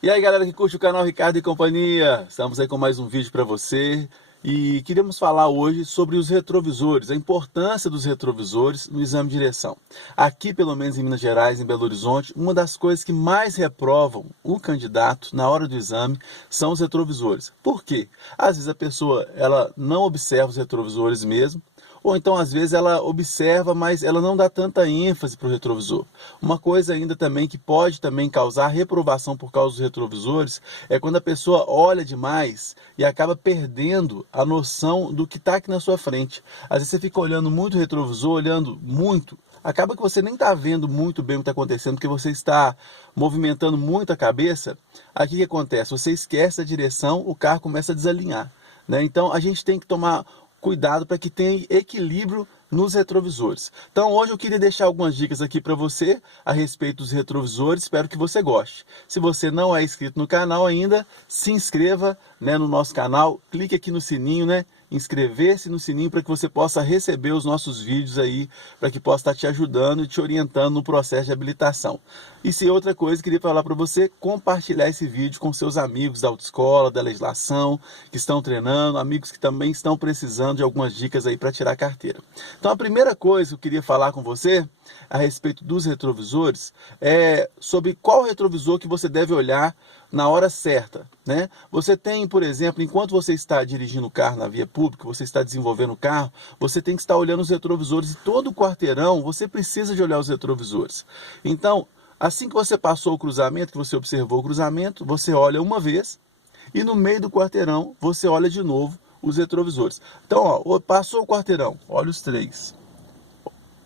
E aí galera que curte o canal Ricardo e Companhia, estamos aí com mais um vídeo para você e queríamos falar hoje sobre os retrovisores, a importância dos retrovisores no exame de direção. Aqui, pelo menos em Minas Gerais, em Belo Horizonte, uma das coisas que mais reprovam o candidato na hora do exame são os retrovisores. Por quê? Às vezes a pessoa ela não observa os retrovisores mesmo, ou então às vezes ela observa, mas ela não dá tanta ênfase para o retrovisor. Uma coisa ainda também que pode também causar reprovação por causa dos retrovisores é quando a pessoa olha demais e acaba perdendo a noção do que está aqui na sua frente. Às vezes você fica olhando muito o retrovisor, olhando muito, acaba que você nem está vendo muito bem o que está acontecendo, porque você está movimentando muito a cabeça. Aqui o que acontece? Você esquece a direção, o carro começa a desalinhar, né? Então a gente tem que tomar cuidado para que tenha equilíbrio nos retrovisores. Então hoje eu queria deixar algumas dicas aqui para você a respeito dos retrovisores, espero que você goste. Se você não é inscrito no canal ainda, se inscreva, né, no nosso canal, clique aqui no sininho, né, inscrever-se no sininho para que você possa receber os nossos vídeos aí, para que possa estar te ajudando e te orientando no processo de habilitação. E se outra coisa, queria falar para você, compartilhar esse vídeo com seus amigos da autoescola, da legislação, que estão treinando, amigos que também estão precisando de algumas dicas aí para tirar a carteira. Então a primeira coisa que eu queria falar com você a respeito dos retrovisores é sobre qual retrovisor que você deve olhar na hora certa, né? Você tem, por exemplo, enquanto você está dirigindo o carro na via pública, você está desenvolvendo o carro, você tem que estar olhando os retrovisores e todo o quarteirão você precisa de olhar os retrovisores. Então, assim que você passou o cruzamento, que você observou o cruzamento, você olha uma vez e no meio do quarteirão você olha de novo os retrovisores. Então, ó, passou o quarteirão, olha os três.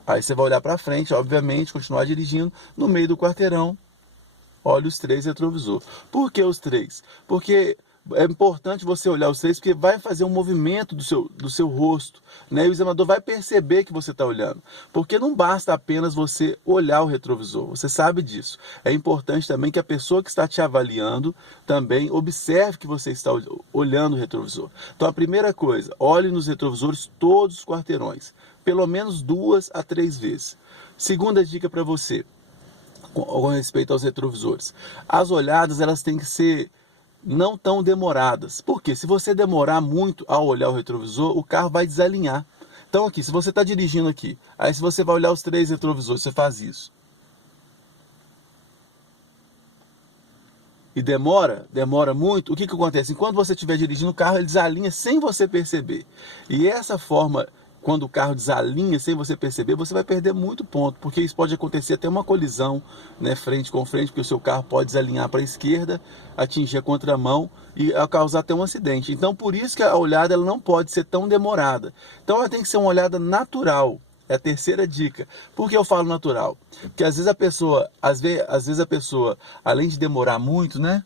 Aí você vai olhar para frente, obviamente, continuar dirigindo. No meio do quarteirão, olha os três retrovisores. Por que os três? Porque é importante você olhar os três, porque vai fazer um movimento do seu rosto, né? E o examinador vai perceber que você está olhando. Porque não basta apenas você olhar o retrovisor, você sabe disso. É importante também que a pessoa que está te avaliando também observe que você está olhando o retrovisor. Então a primeira coisa, olhe nos retrovisores todos os quarteirões, pelo menos 2 a 3 vezes. Segunda dica para você, com respeito aos retrovisores. As olhadas elas têm que ser não tão demoradas. Porque se você demorar muito ao olhar o retrovisor, o carro vai desalinhar. Então aqui, se você está dirigindo aqui, aí se você vai olhar os três retrovisores, você faz isso. E demora muito, o que acontece? Enquanto você estiver dirigindo o carro, ele desalinha sem você perceber. E essa forma, quando o carro desalinha sem você perceber, você vai perder muito ponto, porque isso pode acontecer até uma colisão, né, frente com frente, porque o seu carro pode desalinhar para a esquerda, atingir a contramão e causar até um acidente. Então por isso que a olhada ela não pode ser tão demorada. Então ela tem que ser uma olhada natural. É a terceira dica. Por que eu falo natural? Porque às vezes a pessoa, a pessoa, além de demorar muito, né?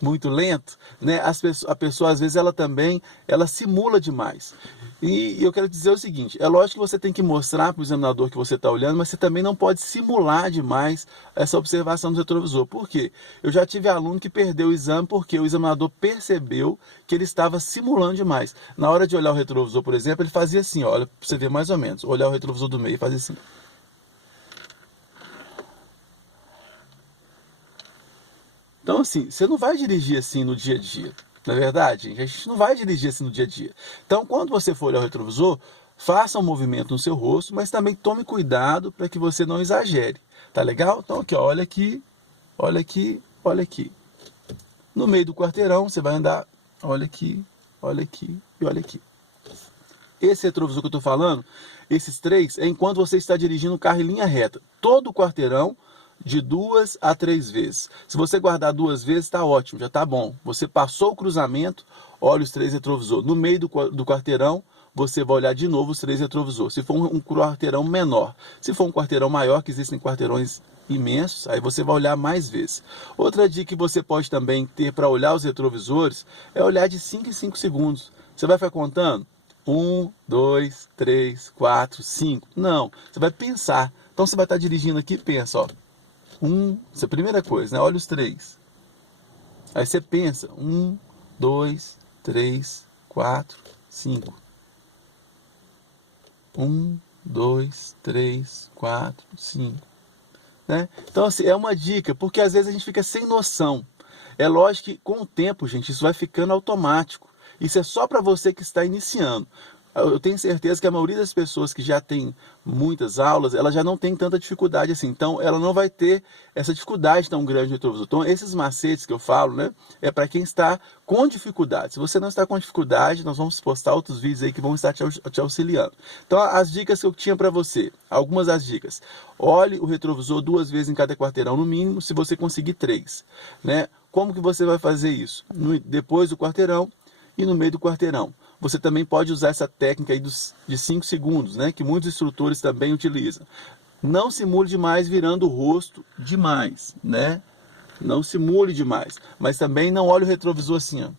Muito lento, né? A pessoa às vezes ela também, ela simula demais. E eu quero dizer o seguinte, é lógico que você tem que mostrar para o examinador que você está olhando, mas você também não pode simular demais essa observação do retrovisor. Por quê? Eu já tive aluno que perdeu o exame porque o examinador percebeu que ele estava simulando demais. Na hora de olhar o retrovisor, por exemplo, ele fazia assim, olha, para você ver mais ou menos, olhar o retrovisor do meio, fazia assim. Então, assim, você não vai dirigir assim no dia a dia. Não é verdade, gente? A gente não vai dirigir assim no dia a dia. Então, quando você for olhar o retrovisor, faça um movimento no seu rosto, mas também tome cuidado para que você não exagere. Tá legal? Então, aqui, ó, olha aqui, olha aqui, olha aqui. No meio do quarteirão, você vai andar, olha aqui e olha aqui. Esse retrovisor que eu estou falando, esses três, é enquanto você está dirigindo o carro em linha reta. Todo o quarteirão, de 2 a 3 vezes. Se você guardar 2 vezes, está ótimo, já está bom. Você passou o cruzamento, olha os três retrovisores. No meio do quarteirão, você vai olhar de novo os três retrovisores. Se for um quarteirão menor. Se for um quarteirão maior, que existem quarteirões imensos, aí você vai olhar mais vezes. Outra dica que você pode também ter para olhar os retrovisores é olhar de 5 em 5 segundos. Você vai ficar contando? 1, 2, 3, 4, 5. Não, você vai pensar. Então você vai estar dirigindo aqui e pensa, ó. Essa é a primeira coisa, né? Olha os três. Aí você pensa, 1, 2, 3, 4, 5. 1, 2, 3, 4, 5. né? Então, assim, é uma dica, porque às vezes a gente fica sem noção. É lógico que com o tempo, gente, isso vai ficando automático. Isso é só para você que está iniciando. Eu tenho certeza que a maioria das pessoas que já tem muitas aulas, ela já não tem tanta dificuldade assim. Então, ela não vai ter essa dificuldade tão grande no retrovisor. Então, esses macetes que eu falo, né, é para quem está com dificuldade. Se você não está com dificuldade, nós vamos postar outros vídeos aí que vão estar te auxiliando. Então, as dicas que eu tinha para você, algumas das dicas. Olhe o retrovisor 2 vezes em cada quarteirão, no mínimo, se você conseguir 3, né? Como que você vai fazer isso? Depois do quarteirão e no meio do quarteirão. Você também pode usar essa técnica aí de 5 segundos, né? Que muitos instrutores também utilizam. Não simule demais virando o rosto demais, né? Não simule demais. Mas também não olhe o retrovisor assim, ó.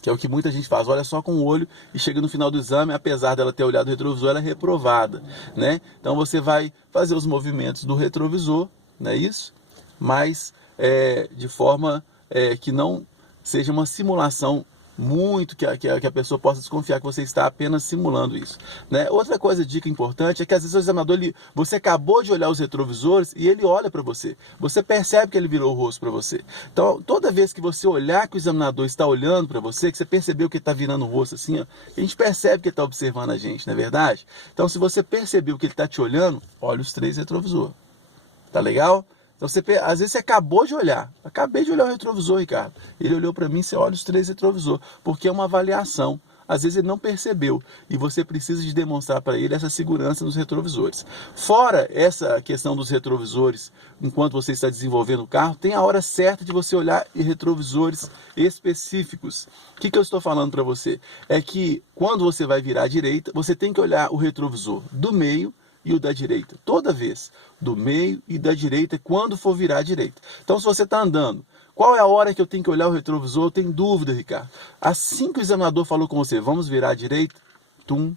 Que é o que muita gente faz. Olha só com o olho e chega no final do exame, apesar dela ter olhado o retrovisor, ela é reprovada, né? Então você vai fazer os movimentos do retrovisor, não é isso? Mas de forma que não seja uma simulação muito que a pessoa possa desconfiar que você está apenas simulando isso, né? Outra coisa, dica importante, é que às vezes o examinador, você acabou de olhar os retrovisores e ele olha para você. Você percebe que ele virou o rosto para você. Então, toda vez que você olhar que o examinador está olhando para você, que você percebeu que ele está virando o rosto assim, ó, a gente percebe que ele está observando a gente, não é verdade? Então, se você percebeu que ele está te olhando, olha os 3 retrovisores. Tá legal? Então, às vezes você acabou de olhar. Acabei de olhar o retrovisor, Ricardo. Ele olhou para mim, você olha os 3 retrovisores. Porque é uma avaliação. Às vezes ele não percebeu. E você precisa de demonstrar para ele essa segurança nos retrovisores. Fora essa questão dos retrovisores, enquanto você está desenvolvendo o carro, tem a hora certa de você olhar em retrovisores específicos. O que eu estou falando para você? É que quando você vai virar à direita, você tem que olhar o retrovisor do meio e o da direita, toda vez, do meio e da direita, quando for virar à direita. Então, se você está andando, qual é a hora que eu tenho que olhar o retrovisor? Eu tenho dúvida, Ricardo. Assim que o examinador falou com você, vamos virar à direita, tum,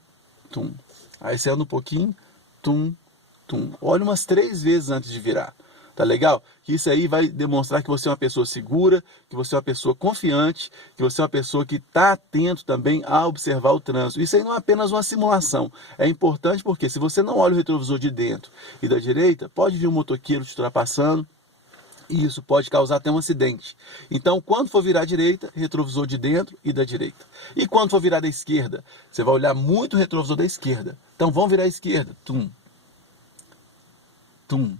tum. Aí você anda um pouquinho, tum, tum. Olha umas 3 vezes antes de virar. Tá legal? Que isso aí vai demonstrar que você é uma pessoa segura, que você é uma pessoa confiante, que você é uma pessoa que está atento também a observar o trânsito. Isso aí não é apenas uma simulação. É importante porque se você não olha o retrovisor de dentro e da direita, pode vir um motoqueiro te ultrapassando, e isso pode causar até um acidente. Então, quando for virar à direita, retrovisor de dentro e da direita. E quando for virar da esquerda, você vai olhar muito o retrovisor da esquerda. Então, vamos virar à esquerda. Tum. Tum.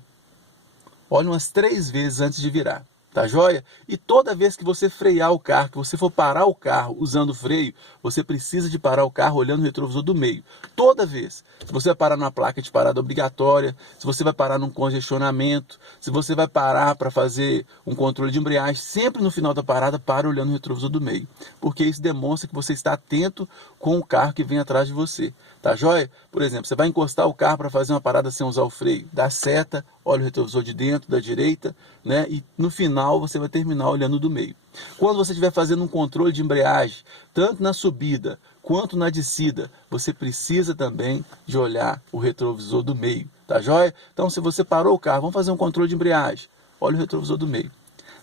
Olha umas 3 vezes antes de virar, tá joia? E toda vez que você frear o carro, que você for parar o carro usando o freio, você precisa de parar o carro olhando o retrovisor do meio. Toda vez. Se você vai parar numa placa de parada obrigatória, se você vai parar num congestionamento, se você vai parar para fazer um controle de embreagem, sempre no final da parada, para olhando o retrovisor do meio. Porque isso demonstra que você está atento com o carro que vem atrás de você. Tá joia? Por exemplo, você vai encostar o carro para fazer uma parada sem usar o freio. Dá seta, olha o retrovisor de dentro, da direita, né? E no final você vai terminar olhando do meio. Quando você estiver fazendo um controle de embreagem, tanto na subida quanto na descida, você precisa também de olhar o retrovisor do meio. Tá joia? Então, se você parou o carro, vamos fazer um controle de embreagem. Olha o retrovisor do meio.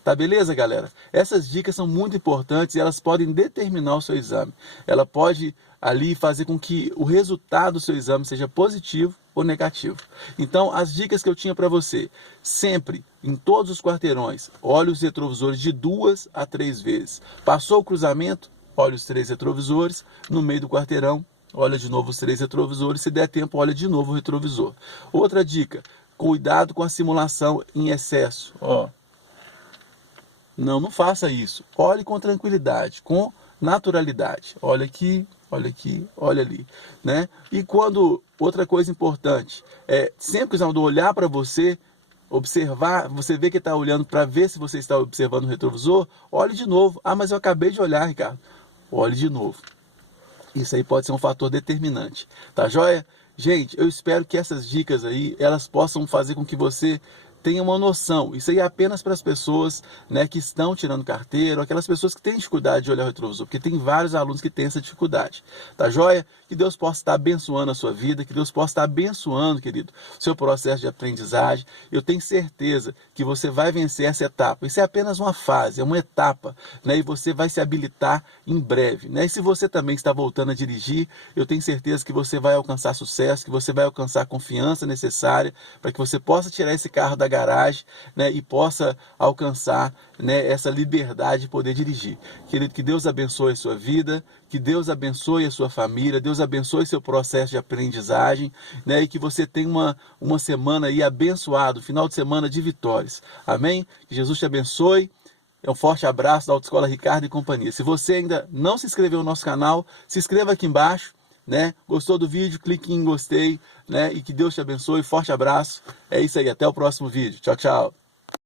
Tá beleza, galera? Essas dicas são muito importantes e elas podem determinar o seu exame. Ela pode ali fazer com que o resultado do seu exame seja positivo ou negativo. Então, as dicas que eu tinha para você, sempre, em todos os quarteirões, olhe os retrovisores de 2 a 3 vezes. Passou o cruzamento, olhe os 3 retrovisores. No meio do quarteirão, olha de novo os 3 retrovisores. Se der tempo, olha de novo o retrovisor. Outra dica, cuidado com a simulação em excesso. Não faça isso. Olhe com tranquilidade, com naturalidade. Olha aqui, olha ali, né? E outra coisa importante, sempre que o examinador olhar para você, observar, você vê que está olhando para ver se você está observando o retrovisor, olhe de novo. Ah, mas eu acabei de olhar, Ricardo. Olhe de novo. Isso aí pode ser um fator determinante, tá joia? Gente, eu espero que essas dicas aí, elas possam fazer com que você tenha uma noção. Isso aí é apenas para as pessoas, né, que estão tirando carteira, ou aquelas pessoas que têm dificuldade de olhar o retrovisor, porque tem vários alunos que têm essa dificuldade. Tá joia? Que Deus possa estar abençoando a sua vida, que Deus possa estar abençoando, querido, o seu processo de aprendizagem. Eu tenho certeza que você vai vencer essa etapa. Isso é apenas uma fase, é uma etapa, né, e você vai se habilitar em breve, né? E se você também está voltando a dirigir, eu tenho certeza que você vai alcançar sucesso, que você vai alcançar a confiança necessária para que você possa tirar esse carro da garagem, né, e possa alcançar, né, essa liberdade de poder dirigir. Querido, que Deus abençoe a sua vida, que Deus abençoe a sua família, Deus abençoe seu processo de aprendizagem, né, e que você tenha uma semana aí abençoada, um final de semana de vitórias. Amém? Que Jesus te abençoe. Um forte abraço da Autoescola Ricardo e Companhia. Se você ainda não se inscreveu no nosso canal, se inscreva aqui embaixo, né? Gostou do vídeo? Clique em gostei, né? E que Deus te abençoe. Forte abraço. É isso aí. Até o próximo vídeo. Tchau, tchau.